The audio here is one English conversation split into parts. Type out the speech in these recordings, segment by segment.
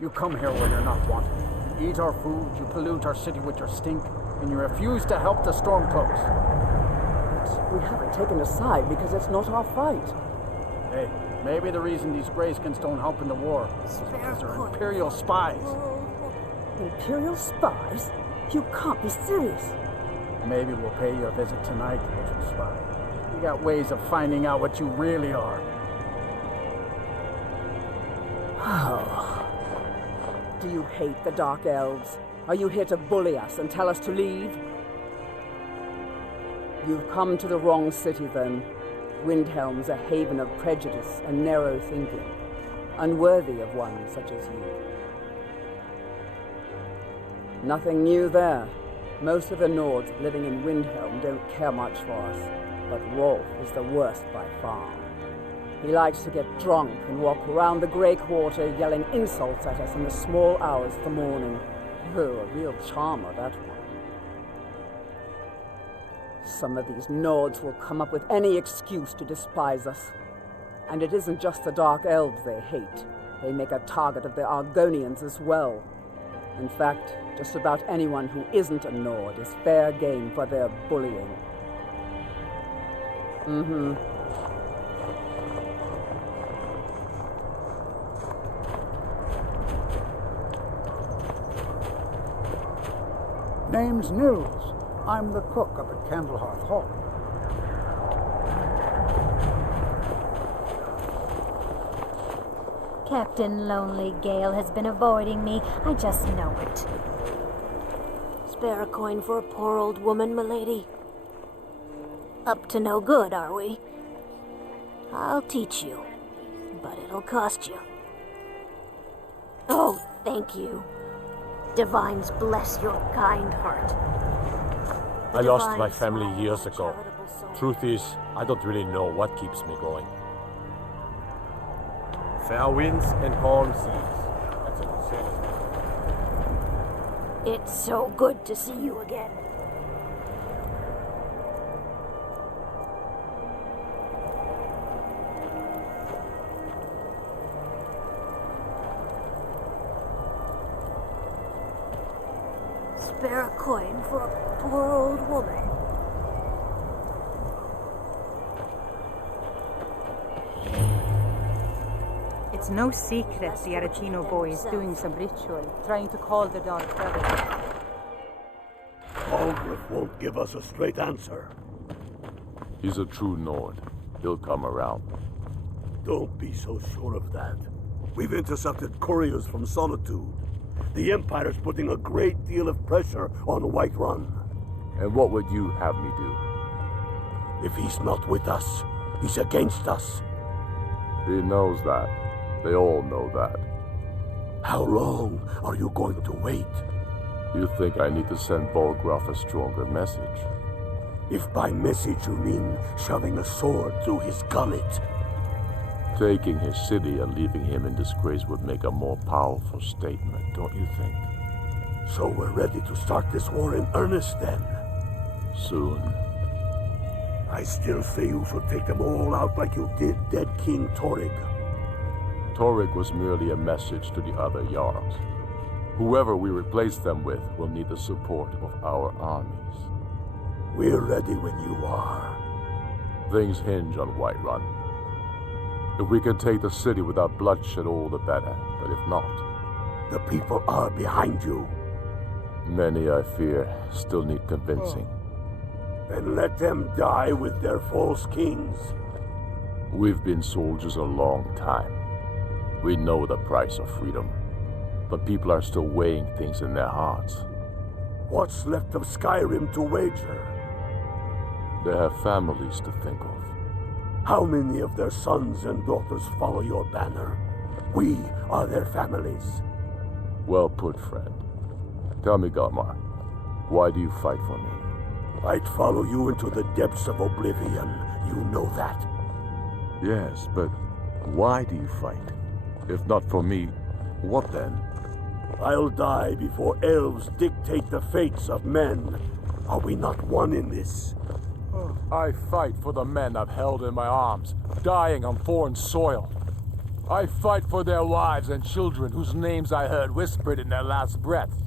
You come here where you're not wanted. You eat our food, you pollute our city with your stink, and you refuse to help the Stormcloaks. We haven't taken a side because it's not our fight. Hey, maybe the reason these Greyskins don't help in the war is because they're Imperial spies. Imperial spies? You can't be serious. Maybe we'll pay you a visit tonight, little spy. We got ways of finding out what you really are. Oh. Do you hate the Dark Elves? Are you here to bully us and tell us to leave? You've come to the wrong city, then. Windhelm's a haven of prejudice and narrow thinking, unworthy of one such as you. Nothing new there. Most of the Nords living in Windhelm don't care much for us, but Rolf is the worst by far. He likes to get drunk and walk around the Grey Quarter yelling insults at us in the small hours of the morning. Oh, a real charmer, that one. Some of these Nords will come up with any excuse to despise us. And it isn't just the Dark Elves they hate. They make a target of the Argonians as well. In fact, just about anyone who isn't a Nord is fair game for their bullying. Name's Nils. I'm the cook up at Candlehearth Hall. Captain Lonely Gale has been avoiding me. I just know it. Spare a coin for a poor old woman, milady? Up to no good, are we? I'll teach you, but it'll cost you. Oh, thank you. Divines bless your kind heart. I lost my family years ago. Truth is, I don't really know what keeps me going. Fair winds and calm seas. That's what it says. It's so good to see you again. Spare a coin for a poor old woman. It's no secret the Aretino boy is doing some ritual, trying to call the Dark Brother. Aldrich won't give us a straight answer. He's a true Nord. He'll come around. Don't be so sure of that. We've intercepted couriers from Solitude. The Empire's putting a great deal of pressure on Whiterun. And what would you have me do? If he's not with us, he's against us. He knows that. They all know that. How long are you going to wait? You think I need to send Bolgraf a stronger message? If by message you mean shoving a sword through his gullet. Taking his city and leaving him in disgrace would make a more powerful statement, don't you think? So we're ready to start this war in earnest then? Soon. I still say you should take them all out like you did dead King Torrig. Torrig was merely a message to the other Jarls. Whoever we replace them with will need the support of our armies. We're ready when you are. Things hinge on Whiterun. If we can take the city without bloodshed, all the better. But if not... The people are behind you. Many, I fear, still need convincing. Then let them die with their false kings. We've been soldiers a long time. We know the price of freedom. But people are still weighing things in their hearts. What's left of Skyrim to wager? They have families to think of. How many of their sons and daughters follow your banner? We are their families. Well put, friend. Tell me, Galmar, why do you fight for me? I'd follow you into the depths of oblivion. You know that. Yes, but why do you fight? If not for me, what then? I'll die before elves dictate the fates of men. Are we not one in this? I fight for the men I've held in my arms, dying on foreign soil. I fight for their wives and children whose names I heard whispered in their last breath.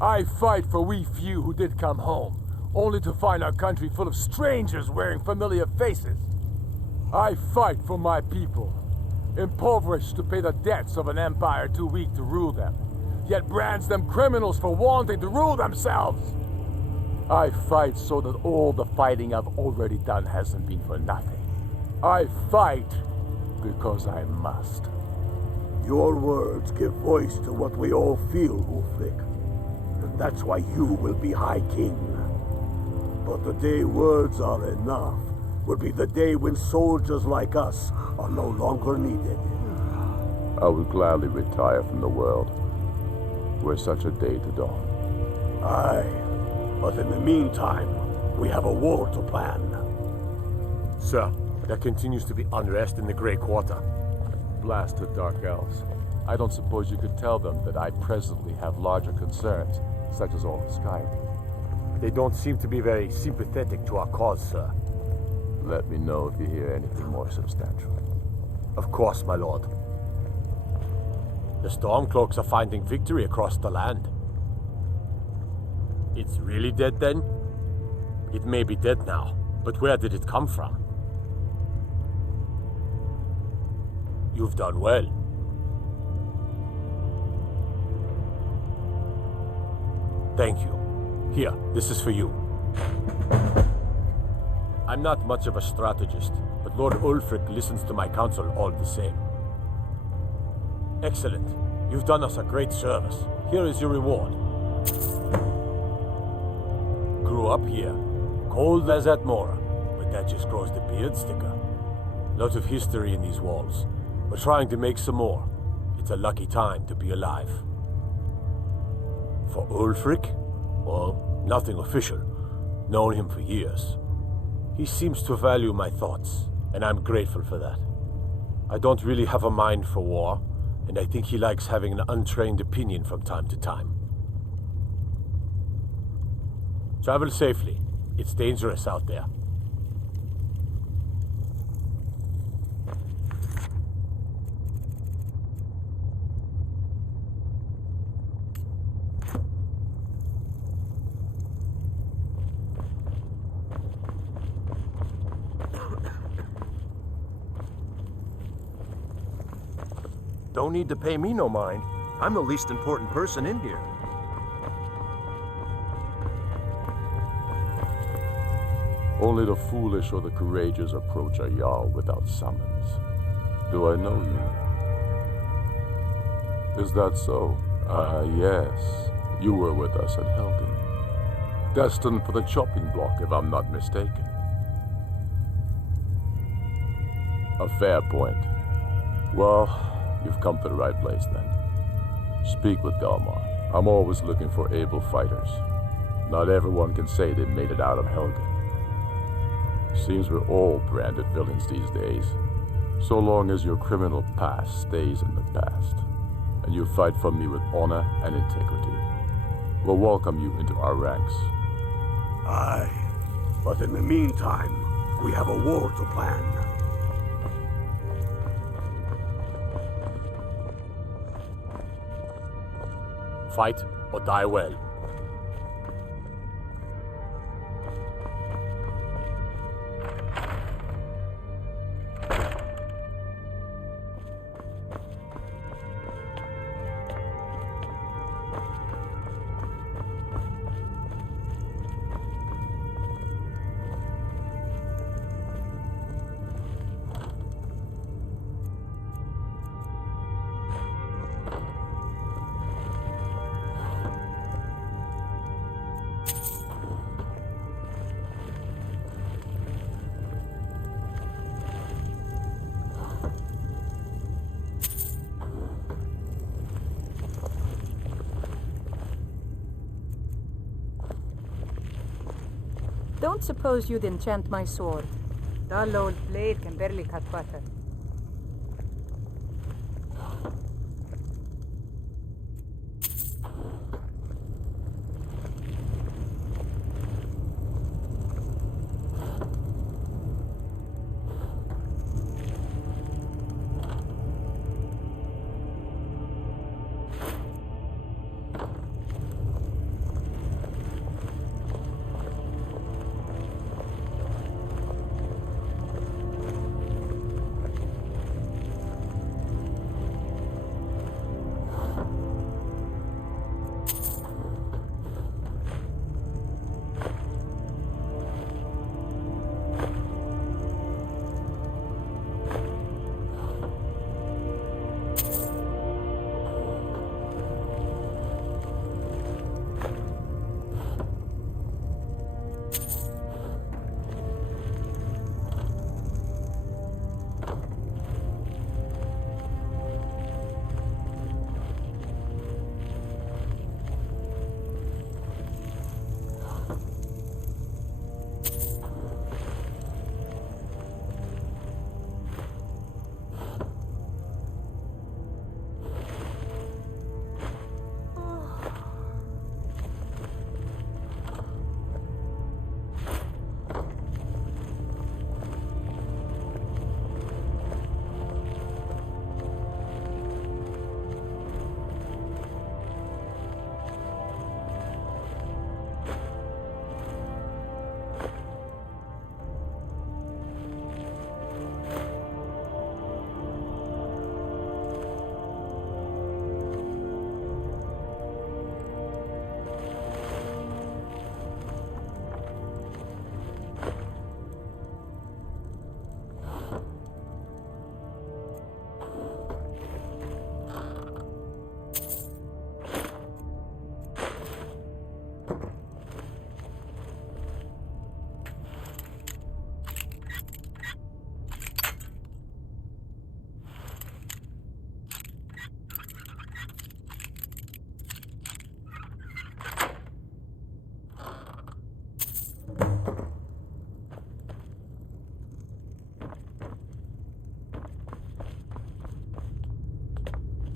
I fight for we few who did come home, only to find our country full of strangers wearing familiar faces. I fight for my people, impoverished to pay the debts of an empire too weak to rule them, yet brands them criminals for wanting to rule themselves. I fight so that all the fighting I've already done hasn't been for nothing. I fight because I must. Your words give voice to what we all feel, Ulfric. And that's why you will be High King. But the day words are enough will be the day when soldiers like us are no longer needed. I would gladly retire from the world, were such a day to dawn. Aye, but in the meantime, we have a war to plan. Sir, there continues to be unrest in the Grey Quarter. Blasted Dark Elves. I don't suppose you could tell them that I presently have larger concerns, such as all of Skyrim. They don't seem to be very sympathetic to our cause, sir. Let me know if you hear anything more substantial. Of course, my lord. The Stormcloaks are finding victory across the land. It's really dead then? It may be dead now, but where did it come from? You've done well. Thank you. Here, this is for you. I'm not much of a strategist, but Lord Ulfric listens to my counsel all the same. Excellent. You've done us a great service. Here is your reward. Grew up here, cold as at Mora, but that just grows the beard sticker. Lot of history in these walls. We're trying to make some more. It's a lucky time to be alive. For Ulfric? Well, nothing official. Known him for years. He seems to value my thoughts, and I'm grateful for that. I don't really have a mind for war, and I think he likes having an untrained opinion from time to time. Travel safely. It's dangerous out there. Don't need to pay me no mind. I'm the least important person in here. Only the foolish or the courageous approach a Jarl without summons. Do I know you? Is that so? Yes. You were with us at Helgen. Destined for the chopping block, if I'm not mistaken. A fair point. Well, you've come to the right place then. Speak with Galmar. I'm always looking for able fighters. Not everyone can say they made it out of Helgen. Seems we're all branded villains these days. So long as your criminal past stays in the past, and you fight for me with honor and integrity, we'll welcome you into our ranks. Aye, but in the meantime, we have a war to plan. Fight or die well. Don't suppose you'd enchant my sword. Dull old blade can barely cut butter.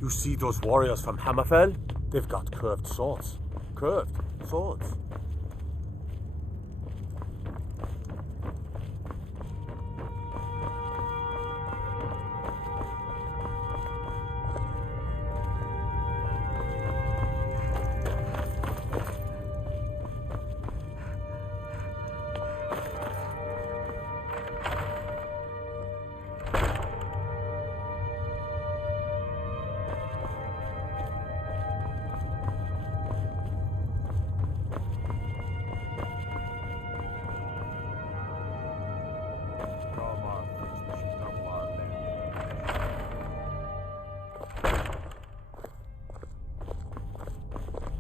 You see those warriors from Hammerfell? They've got curved swords. Curved swords.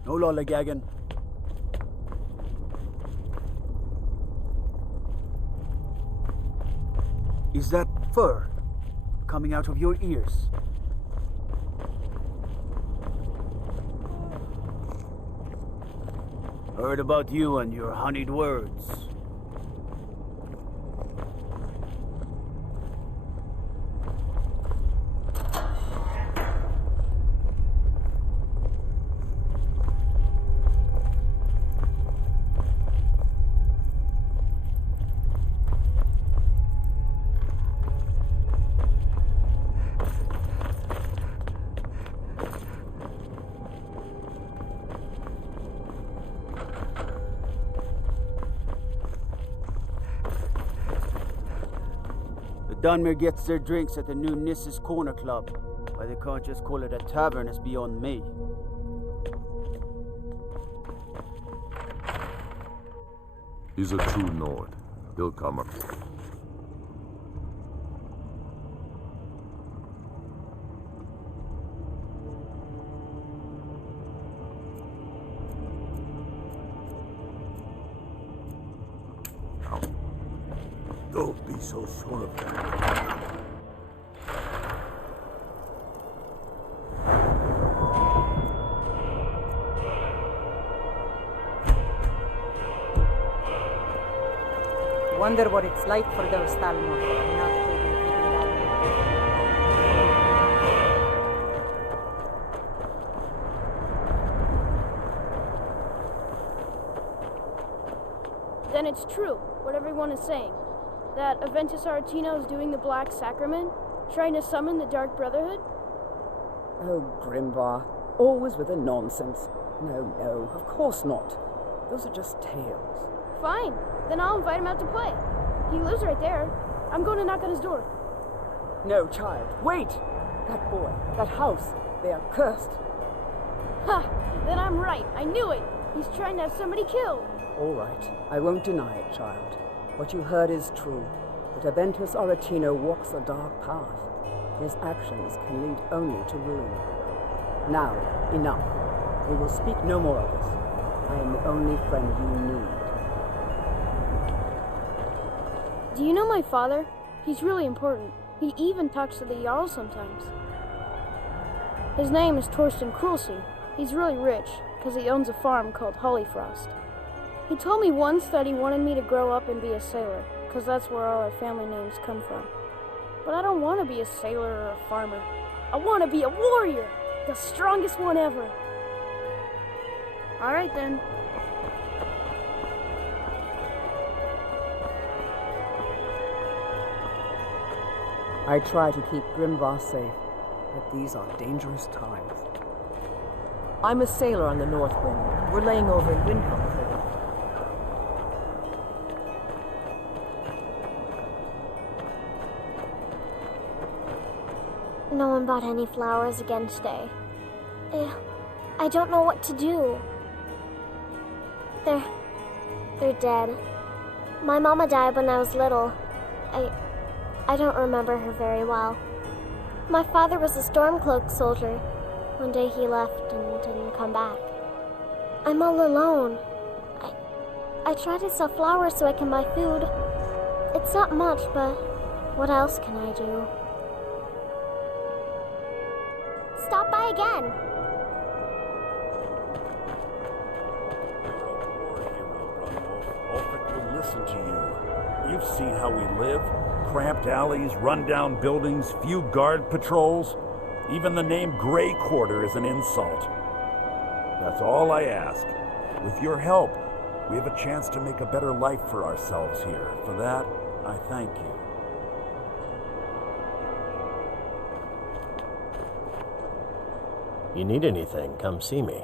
No lollygagging. Is that fur coming out of your ears? Heard about you and your honeyed words. Dunmer gets their drinks at the new Nissa's Corner Club. Why they can't just call it a tavern is beyond me. He's a true Nord. He'll come up. Don't be so sure of that. Wonder what it's like for those Talmor. Not even keeping that. Then it's true, what everyone is saying. That Aventus Aretino is doing the Black Sacrament, trying to summon the Dark Brotherhood? Oh, Grimvar, always with the nonsense. No, no, of course not. Those are just tales. Fine, then I'll invite him out to play. He lives right there. I'm going to knock on his door. No, child, wait! That boy, that house, they are cursed. Ha! Then I'm right, I knew it! He's trying to have somebody killed. All right, I won't deny it, child. What you heard is true, that Aventus Aretino walks a dark path. His actions can lead only to ruin. Now, enough. We will speak no more of this. I am the only friend you need. Do you know my father? He's really important. He even talks to the Jarl sometimes. His name is Torsten Krulsey. He's really rich, because he owns a farm called Hollyfrost. He told me once that he wanted me to grow up and be a sailor, because that's where all our family names come from. But I don't want to be a sailor or a farmer. I want to be a warrior, the strongest one ever. All right then. I try to keep Grimvar safe, but these are dangerous times. I'm a sailor on the North Wind. We're laying over in Windhelm for them. No one bought any flowers again today. I don't know what to do. They're dead. My mama died when I was little. I don't remember her very well. My father was a Stormcloak soldier. One day he left and didn't come back. I'm all alone. I try to sell flowers so I can buy food. It's not much, but what else can I do? Stop by again. Ulfric will listen to you. You've seen how we live. Cramped alleys, run-down buildings, few guard patrols. Even the name Grey Quarter is an insult. That's all I ask. With your help, we have a chance to make a better life for ourselves here. For that, I thank you. You need anything, come see me.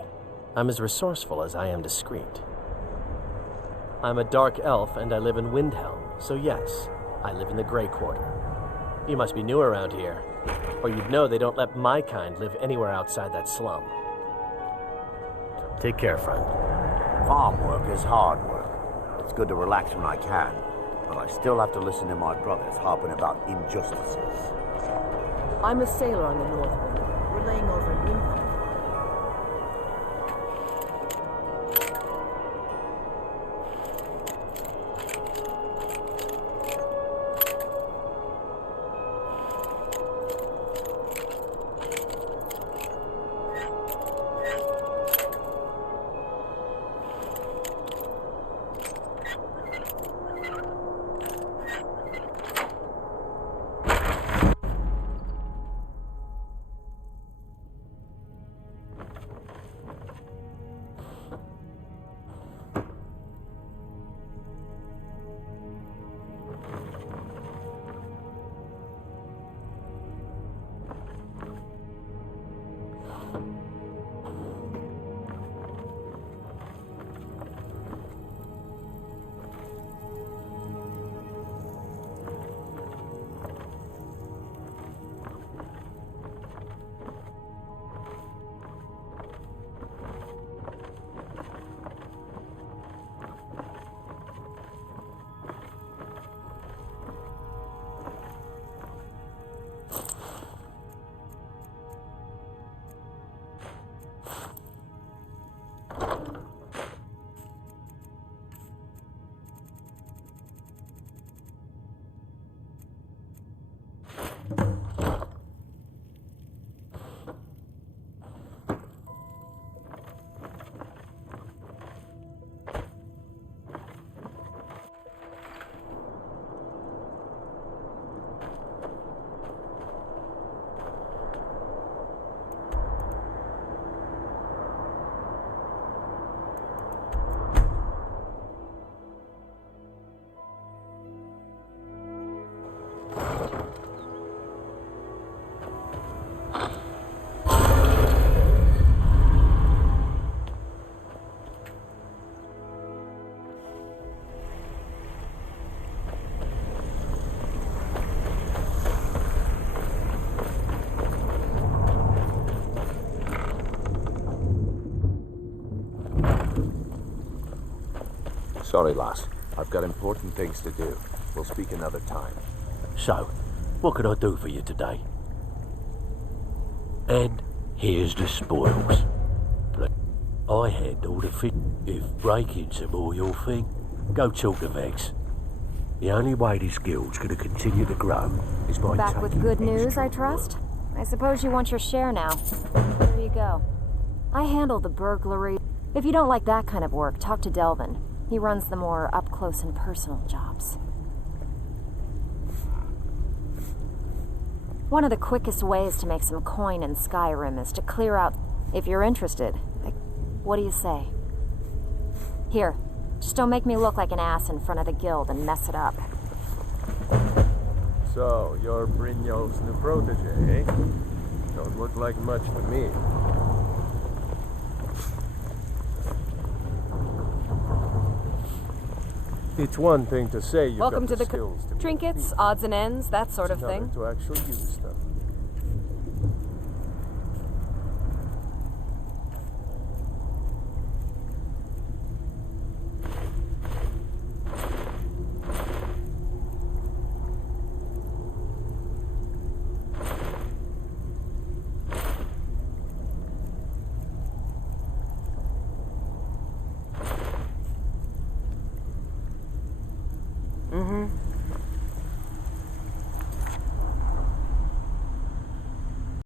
I'm as resourceful as I am discreet. I'm a dark elf and I live in Windhelm, so yes, I live in the Grey Quarter. You must be new around here, or you'd know they don't let my kind live anywhere outside that slum. Take care, friend. Farm work is hard work. It's good to relax when I can, but I still have to listen to my brothers harping about injustices. I'm a sailor on the North Wind. We're laying over in Windhelm. Sorry, lass. I've got important things to do. We'll speak another time. So, what can I do for you today? And here's the spoils. I handle the fit. If breaking's a more your thing, go talk to Vex. The only way this guild's gonna continue to grow is by Back with good news, I trust? I suppose you want your share now. There you go. I handle the burglary. If you don't like that kind of work, talk to Delvin. He runs the more up-close and personal jobs. One of the quickest ways to make some coin in Skyrim is to clear out... If you're interested, what do you say? Here, just don't make me look like an ass in front of the guild and mess it up. So, you're Brynjolf's new protege, eh? Don't look like much to me. It's one thing to say you've Welcome got to the skills to trinkets, odds and ends, that sort of thing. to actually use them.